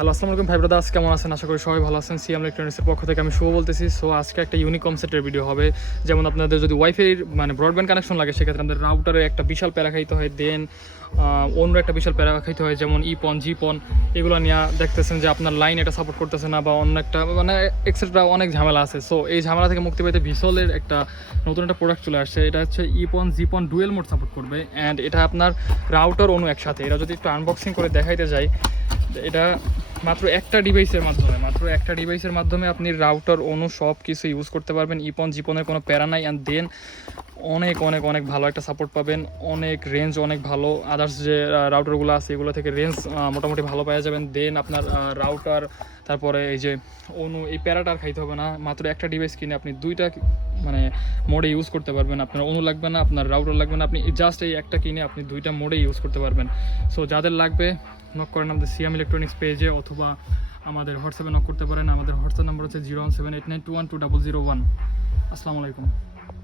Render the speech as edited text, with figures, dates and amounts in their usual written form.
Hello, আসসালামু আলাইকুম ভাই ব্রাদার্স, কেমন আছেন? আশা করি সবাই ভালো আছেন। সিএম ইলেকট্রনিক্সের পক্ষ থেকে আমি শুভ বলতেছি। সো আজকে একটা ইউনিক কনসেপ্টের ভিডিও হবে। যেমন আপনাদের যদি ওয়াইফাই মানে ব্রডব্যান্ড কানেকশন লাগে, সেক্ষেত্রে আমাদের রাউটারে একটা বিশাল প্যারা খাইতে হয়, দেন অন্য একটা বিশাল প্যারা খাইতে হয়, যেমন ইপন জিপন এগুলো নিয়ে দেখতেছেন যে আপনার লাইন এটা সাপোর্ট করতেছে না, বা অন্য একটা মানে এক্সেট্রা অনেক ঝামেলা আছে। সো এই ঝামেলা থেকে মুক্তি পেতে ভিসলের একটা নতুন একটা প্রোডাক্ট চলে আসছে। এটা হচ্ছে ইপন জিপন ডুয়েল মোড সাপোর্ট করবে, অ্যান্ড এটা আপনার রাউটার অনু একসাথে। এটা যদি একটু আনবক্সিং করে দেখাইতে যাই, এটা মাত্র একটা ডিভাইসের মাধ্যমে আপনি রাউটার অনু সব কিছু ইউজ করতে পারবেন। ইপন জিপনের কোনো প্যারা নাই, অ্যান্ড দেন অনেক অনেক অনেক ভালো একটা সাপোর্ট পাবেন। অনেক রেঞ্জ অনেক ভালো, আদার্স যে রাউটারগুলো আছে এগুলো থেকে রেঞ্জ মোটামুটি ভালো পাওয়া যাবেন। দেন আপনার রাউটার, তারপরে এই যে অনু, এই প্যারাটা আর খাইতে হবে না। মাত্র একটা ডিভাইস কিনে আপনি দুইটা মানে মোডে ইউজ করতে পারবেন। আপনার অনু লাগবে না, আপনার রাউটার লাগবে না, আপনি জাস্ট এই একটা কিনে আপনি দুইটা মোডে ইউজ করতে পারবেন। সো যাদের লাগবে নক করেন আমাদের সিএম ইলেকট্রনিক্স পেজে, অথবা আমাদের হোয়াটসঅ্যাপে নক করতে পারেন। আমাদের হোয়াটসঅ্যাপ নাম্বার হচ্ছে 01789212001। আসসালামু আলাইকুম।